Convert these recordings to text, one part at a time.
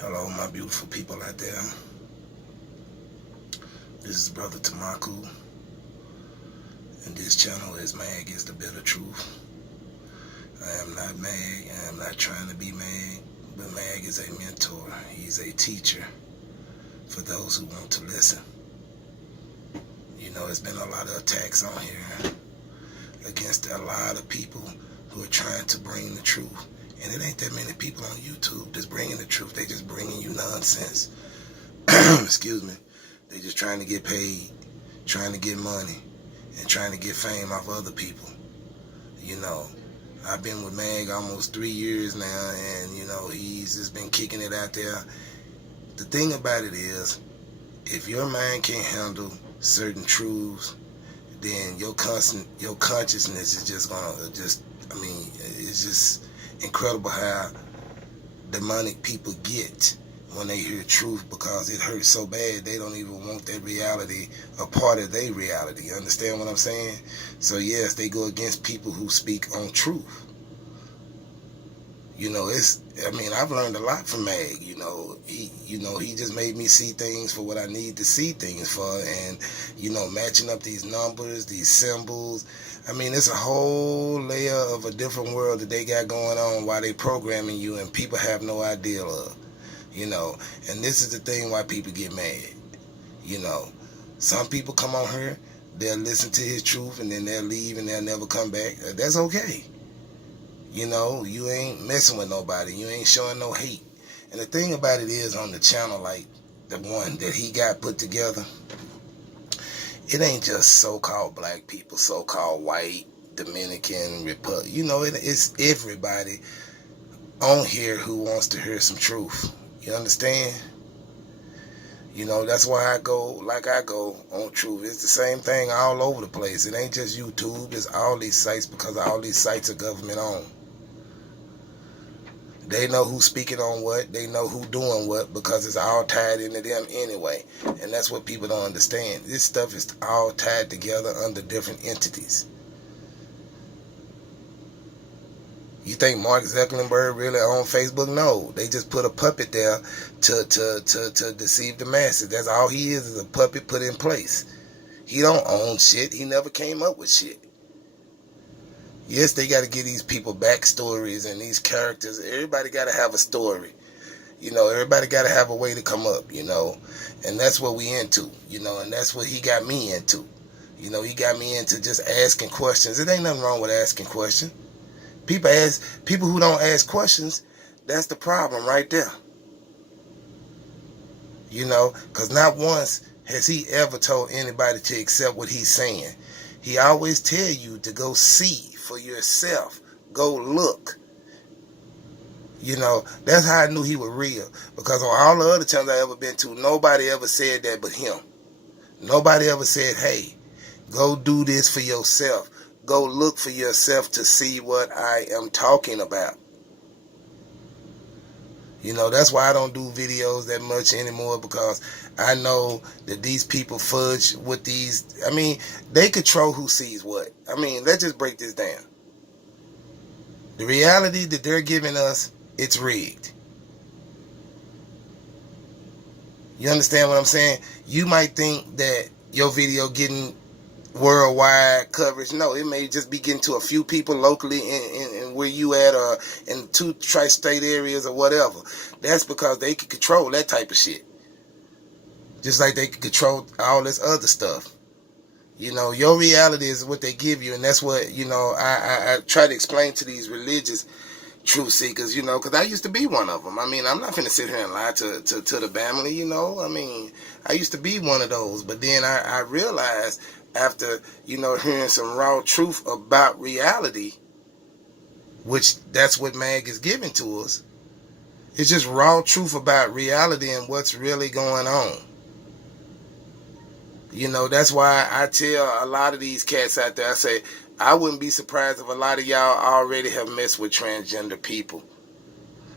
Hello, my beautiful people out there. This is Brother Tamaku, and this channel is Mag is the Bitter Truth. I am not Mag, I am not trying to be Mag, but Mag is a mentor. He's a teacher for those who want to listen. You know, there's been a lot of attacks on here against a lot of people who are trying to bring the truth. And it ain't that many people on YouTube that's bringing the truth. They just bringing you nonsense. Excuse me. They just trying to get paid, trying to get money, and trying to get fame off other people. You know, I've been with Mag almost 3 years now, and, you know, he's just been kicking it out there. The thing about it is, if your mind can't handle certain truths, then your consciousness is just gonna it's just incredible how demonic people get when they hear truth, because it hurts so bad they don't even want that reality a part of their reality. You understand what I'm saying? So yes, they go against people who speak on truth. You know, I've learned a lot from Mag. He just made me see things for what I need to see things for, and, you know, matching up these numbers, these symbols. I mean, it's a whole layer of a different world that they got going on while they programming you, and people have no idea of, you know. And this is the thing why people get mad. You know, some people come on here, they'll listen to his truth, and then they'll leave and they'll never come back. That's okay. You know, you ain't messing with nobody. You ain't showing no hate. And the thing about it is, on the channel, like the one that he got put together, it ain't just so-called black people, so-called white, Dominican, Republic. You know, it's everybody on here who wants to hear some truth. You understand? You know, that's why I go like I go on truth. It's the same thing all over the place. It ain't just YouTube. It's all these sites, because all these sites are government owned. They know who's speaking on what. They know who doing what, because it's all tied into them anyway. And that's what people don't understand. This stuff is all tied together under different entities. You think Mark Zuckerberg really on Facebook? No. They just put a puppet there to deceive the masses. That's all he is a puppet put in place. He don't own shit. He never came up with shit. Yes, they got to give these people backstories and these characters. Everybody got to have a story. You know, everybody got to have a way to come up, you know. And that's what we into, you know, and that's what he got me into. You know, he got me into just asking questions. It ain't nothing wrong with asking questions. People who don't ask questions, that's the problem right there. You know, because not once has he ever told anybody to accept what he's saying. He always tell you to go see for yourself. Go look. You know, that's how I knew he was real. Because on all the other channels I ever been to, nobody ever said that but him. Nobody ever said, hey, go do this for yourself. Go look for yourself to see what I am talking about. You know, that's why I don't do videos that much anymore, because I know that these people fudge with these. I mean, they control who sees what. I mean, let's just break this down. The reality that they're giving us, it's rigged. You understand what I'm saying? You might think that your video getting worldwide coverage. No, it may just be getting to a few people locally in where you at, or in 2 tri-state areas or whatever. That's because they can control that type of shit. Just like they can control all this other stuff. You know, your reality is what they give you, and that's what, you know, I try to explain to these religious truth seekers, you know, because I used to be one of them. I mean, I'm not finna sit here and lie to the family, you know. I mean, I used to be one of those, but then I realized after, you know, hearing some raw truth about reality, which that's what Mag is giving to us. It's just raw truth about reality and what's really going on. You know, that's why I tell a lot of these cats out there, I say, I wouldn't be surprised if a lot of y'all already have messed with transgender people,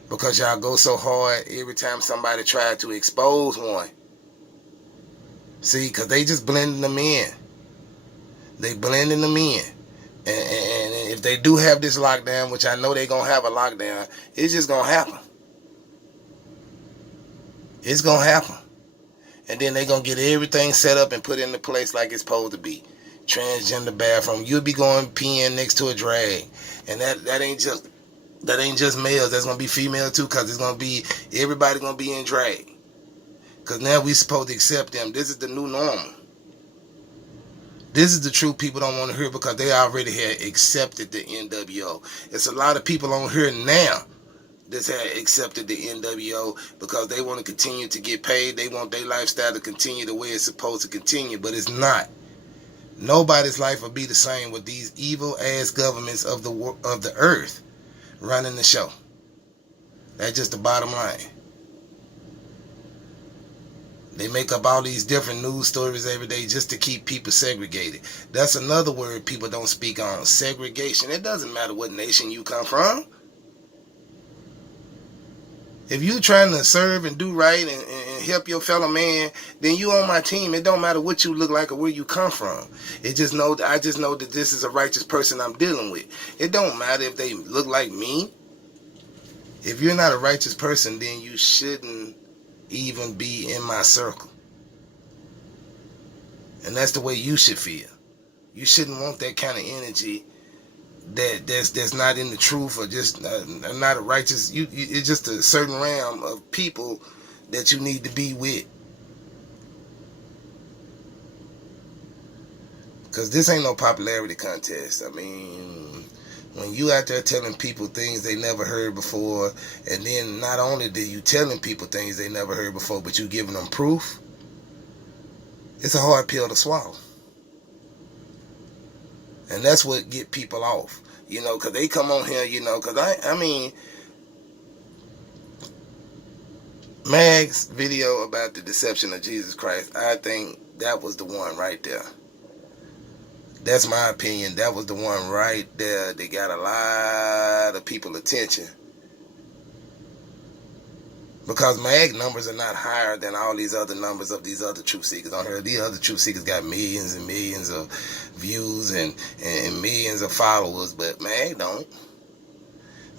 because y'all go so hard every time somebody tried to expose one. See, because they just blending them in. They blending them in. And if they do have this lockdown, which I know they're going to have a lockdown, it's just going to happen. It's going to happen. And then they're going to get everything set up and put into place like it's supposed to be. Transgender bathroom. You'll be going peeing next to a drag. And that ain't just males. That's going to be female too, because it's going to be, everybody going to be in drag. Because now we supposed to accept them. This is the new normal. This is the truth people don't want to hear, because they already had accepted the NWO. It's a lot of people on here now that's had accepted the NWO because they want to continue to get paid. They want their lifestyle to continue the way it's supposed to continue, but it's not. Nobody's life will be the same with these evil ass governments of the earth running the show. That's just the bottom line. They make up all these different news stories every day just to keep people segregated. That's another word people don't speak on, segregation. It doesn't matter what nation you come from. If you trying to serve and do right and help your fellow man, then you on my team. It don't matter what you look like or where you come from. I just know that this is a righteous person I'm dealing with. It don't matter if they look like me. If you're not a righteous person, then you shouldn't even be in my circle. And that's the way you should feel. You shouldn't want that kind of energy that's not in the truth, or just not a righteous. It's just a certain realm of people that you need to be with. Because this ain't no popularity contest. I mean, when you out there telling people things they never heard before, and then not only do you telling people things they never heard before, but you giving them proof, it's a hard pill to swallow. And that's what get people off, because they come on here, because I mean, Mag's video about the deception of Jesus Christ, I think that was the one right there. That's my opinion. That was the one right there. They got a lot of people's attention. Because Mag numbers are not higher than all these other numbers of these other truth seekers on here. These other truth seekers got millions and millions of views and millions of followers, but Mag don't.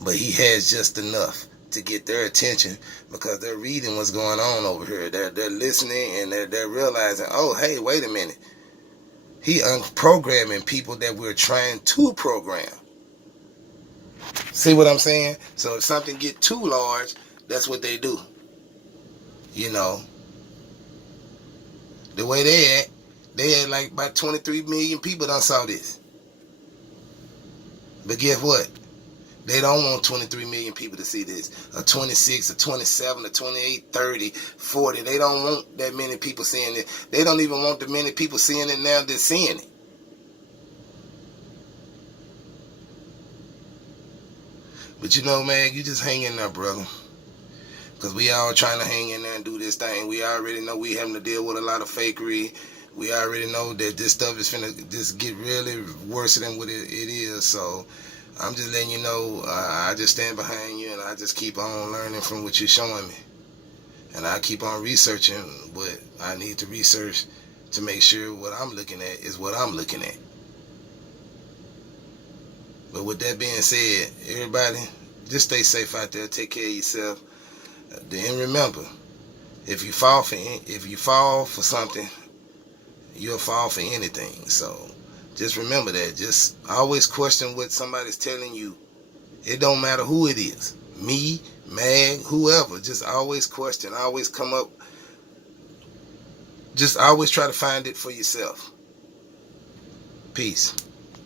But he has just enough to get their attention, because they're reading what's going on over here. They're listening, and they're realizing, oh, hey, wait a minute. He unprogramming people that we're trying to program. See what I'm saying? So if something get too large, that's what they do. The way they had like about 23 million people done saw this. But guess what? They don't want 23 million people to see this. Or 26, or 27, or 28, 30, 40. They don't want that many people seeing it. They don't even want the many people seeing it now that's seeing it. But man, you just hang in there, brother. Because we all trying to hang in there and do this thing. We already know we having to deal with a lot of fakery. We already know that this stuff is finna just get really worse than what it is. So I'm just letting you know, I just stand behind you, and I just keep on learning from what you're showing me. And I keep on researching what I need to research to make sure what I'm looking at is what I'm looking at. But with that being said, everybody, just stay safe out there. Take care of yourself. Then remember, if you fall for something, you'll fall for anything. So just remember that. Just always question what somebody's telling you. It don't matter who it is. Me, Mag, whoever. Just always question. Always come up. Just always try to find it for yourself. Peace.